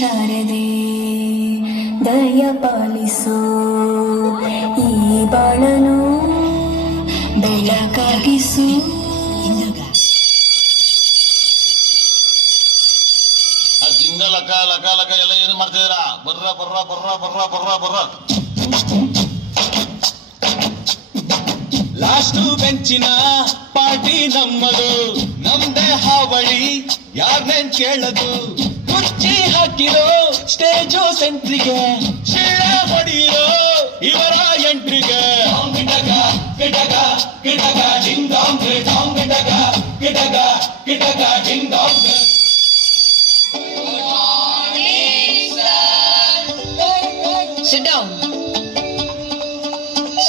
ಶಾರದೆ ದಯ ಪಾಲಿಸು ಈ ಬಾಳನು ಬೆಳಕಾಗಿಸು. ಜಿಂಗ ಲಕ ಲಕ ಲಕ ಎಲ್ಲ ಏನು ಮಾಡ್ತಿದ್ದೀರಾ? ಬರ್ರ ಬರ್ರ ಬರ್ರ ಬರ್ರ ಬರ್ರ ಬರ್ರ. ಲಾಸ್ಟು ಬೆಂಚಿನ ಪಾರ್ಟಿ ನಮ್ಮದು, ನಮ್ದೇ ಹಾವಳಿ ಯಾರ್ನೇನ್ ಕೇಳದು. ಕುರ್ಚಿ ಹಾಕಿರೋ ಸ್ಟೇಜು ಸೆಂಟ್ರಿಗೆ, ಶಿಳ್ಳ ಹೊಡಿರೋ ಇವರ ಎಂಟ್ರಿಗೆ. ಗಿಡಗ ಗಿಡಗ ಗಿಡಗ ಡಿಂಗ್ ಡಾಂಗ್ ಡಾಂಗ್ ಗಿಡಗ ಗಿಡಗ ಗಿಡಗ ding dong. Sit down.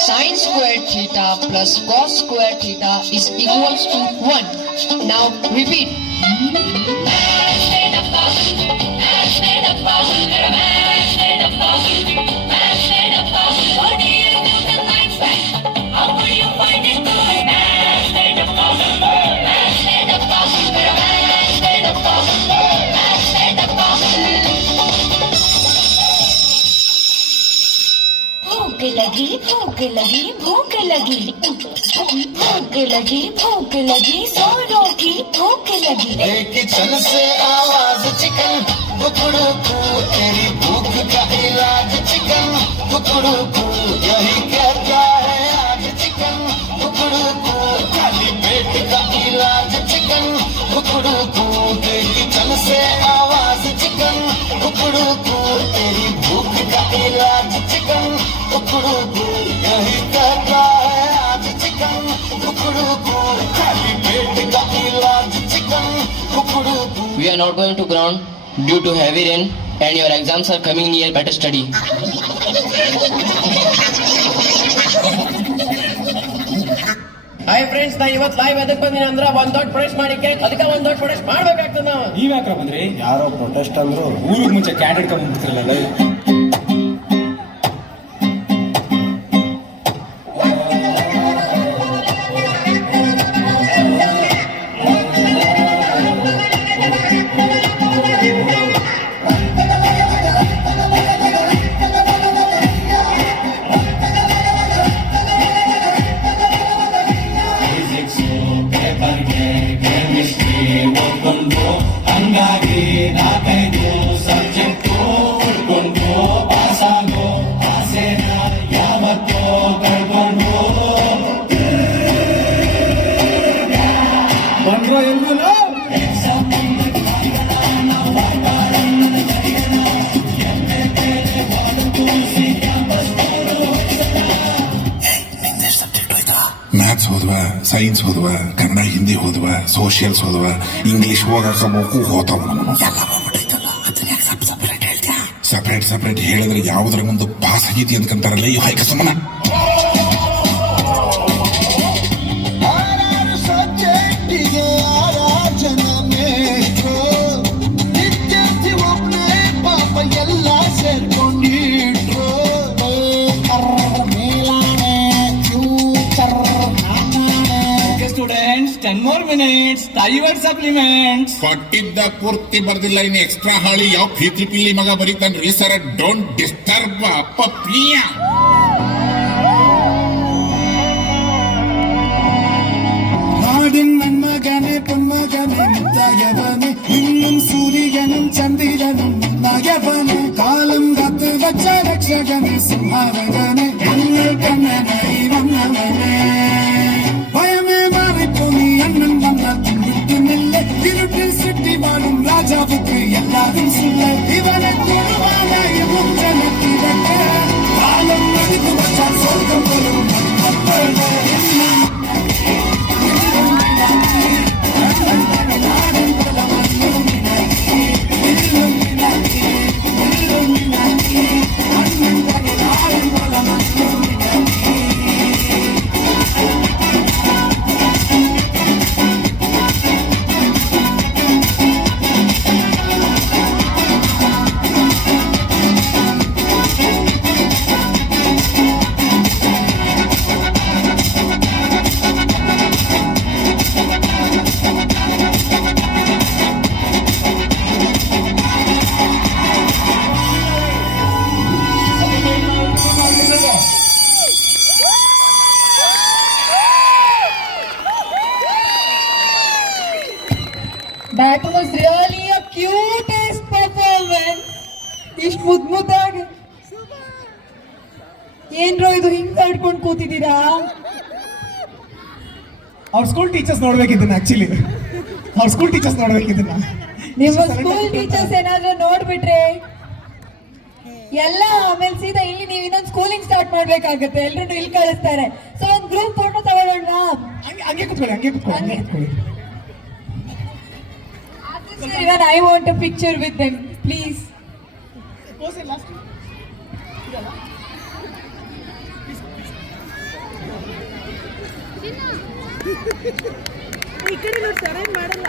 Sin squared theta plus cos squared theta is equals to 1. Now repeat. भूख लगी भूख लगी भूख लगी भूख लगी जोरों की भूख लगी. किचन से आवाज चिकन कुकड़ू को, तेरी भूख का इलाज चिकन कुकड़ू को, यही कहता है आज चिकन कुकड़ू को, खाली पेट का इलाज चिकन कुकड़ू को. किचन से आवाज चिकन कुकड़ू को, तेरी भूख का इलाज चिकन कुकड़ू को, यही कहता है आज चिकन कुकड़ू को, खाली पेट का इलाज चिकन कुकड़ू को. We are not going to ground due to heavy rain and your exams are coming near. Better study. Hi friends, ನಾ ಇವತ್ತು ಲೈವ್ ಎದಕ್ ಬಂದಿನಿ ಅಂದ್ರ ಒಂದ್ ದೊಡ್ಡ ಪ್ರೊಟೆಸ್ಟ್ ಮಾಡಿಕೆ, ಅದಕ್ಕೆ ಒಂದ್ ದೊಡ್ಡ ಪ್ರೊಟೆಸ್ಟ್ ಮಾಡ್ಬೇಕಾಗ್ತದ. ನಾವು ನೀವ್ ಯಾಕ್ರ ಬಂದ್ರಿ? ಯಾರೋ ಪ್ರೊಟೆಸ್ಟ್ ಅಂದ್ರು. ಊರಿಗೆ ಮುಂಚೆ ಕ್ಯಾಂಡಿಡೇಟ್ ಬಂದ್ಬಿಡ್ತಿರಲ್ಲ. ಹಂಗಾಗಿ ನಾಲ್ಕೈದು ಸಬ್ಜೆಕ್ಟು ಉಳ್ಕೊಂಡು ಪಾಸಾಗೋ ಆಸೆನ ಯಾವತ್ತೋ ಕಳ್ಕೊಂಡು ಬಂದ್ರೋ ಎಲ್ರು ಮ್ಯಾಥ್ಸ್ ಹೋದ್ವ, ಸೈನ್ಸ್ ಹೋದ್ವ, ಕನ್ನಡ ಹಿಂದಿ ಹೋದ್ವ, ಸೋಷಿಯಲ್ಸ್ ಹೋದ್ವ, ಇಂಗ್ಲಿಷ್ ಹೋಗಬೇಕು ಹೋತಾವ. ಎಲ್ಲ ಹೋಗ್ಬಿಟ್ಟೈತಲ್ಲ, ಅದನ್ನ ಸಪ್ರೇಟ್ ಹೇಳ್ತೀಯ? ಸಪ್ರೇಟ್ ಹೇಳಿದ್ರೆ ಯಾವುದ್ರ ಮುಂದೆ ಪಾಸ್ ಆಗೀತಿ ಅಂದ್ಕಂತಾರಲ್ಲ ಈ ಹೈಕ ಸುಮ್ಮನ. ಎಲ್ಲ ಸೇರ್ಕೊಂಡಿಟ್ರು students 10 more minutes, private supplements. ಕೊಟ್ಟಿದ್ದ ಪೂರ್ತಿ ಬರ್ದಿಲ್ಲ, ಇನ್ನು ಎಕ್ಸ್ಟ್ರಾ ಹಾಳಿ ಯಾವ ಪ್ರೀತಿ ಪಿಲ್ಲಿ ಮಗ ಬರೀತಾನ್ರಿ ಸರ್. ಡೋಂಟ್ ಡಿಸ್ಟರ್ಬ್ ಅಪ್ಪ ಪ್ರಿಯ. நாடின் நன்மகனே பொன்மகனே முத்தகவனே, இன்னும் சூரியனும் சந்திரனும் மகவனே, காலம் காத்து வச்ச ரட்சகனே சிம்ஹாரகனே, எங்கள் கண்ணனை வந்தவனே. பயமே மாறிப்போனி அண்ணன் வந்தால் விட்டு நெல்ல, இருட்டில் சுற்றி வாழும் ராஜாவுக்கு எல்லாரும் சொல்ல, இவனை தொழுவான முற்றனத்திரக்க, காலம் நடித்து வச்சால் சொர்க்கம் வரும் ಮುದ್ದಾಗಿ ಏನ್ರೋ ಇದು ಹಿಂಗ್ ಆಡ್ಕೊಂಡು ಕೂತಿದ್ದೀರಾ? ಅವ್ರ ಸ್ಕೂಲ್ ಟೀಚರ್ಸ್ ನೋಡ್ಬೇಕಿದ್ದನ್ನ ಆಕ್ಚುಲಿ ಅವ್ರ ಸ್ಕೂಲ್ ಟೀಚರ್ಸ್ ನೋಡ್ಬೇಕಿದ್ದನ್ನ. ನಿಮ್ಮ ಸ್ಕೂಲ್ ಟೀಚರ್ಸ್ ಏನಾದ್ರೂ ನೋಡ್ಬಿಟ್ರೆ ಎಲ್ಲ ಆಮೇಲೆ ಸೀದಾ ಇಲ್ಲಿ ನೀವು ಇನ್ನೊಂದು ಸ್ಕೂಲಿಂಗ್ ಸ್ಟಾರ್ಟ್ ಮಾಡ್ಬೇಕಾಗತ್ತೆ. ಎಲ್ರು ಇಲ್ಲಿ ಕಳಿಸ್ತಾರೆ. ಸೊ ಒಂದು ಗ್ರೂಪ್ ಫೋಟೋ ತಗೊಳ್ಳೋಣ. ಹಂಗೆ ಕುತ್ಕೊಳ್ಳಿ. Even I want a picture with them, please. ಈ ಕಡೆ ನೋಡಿ ಸರ್ ಮಾಡಲ್ಲ.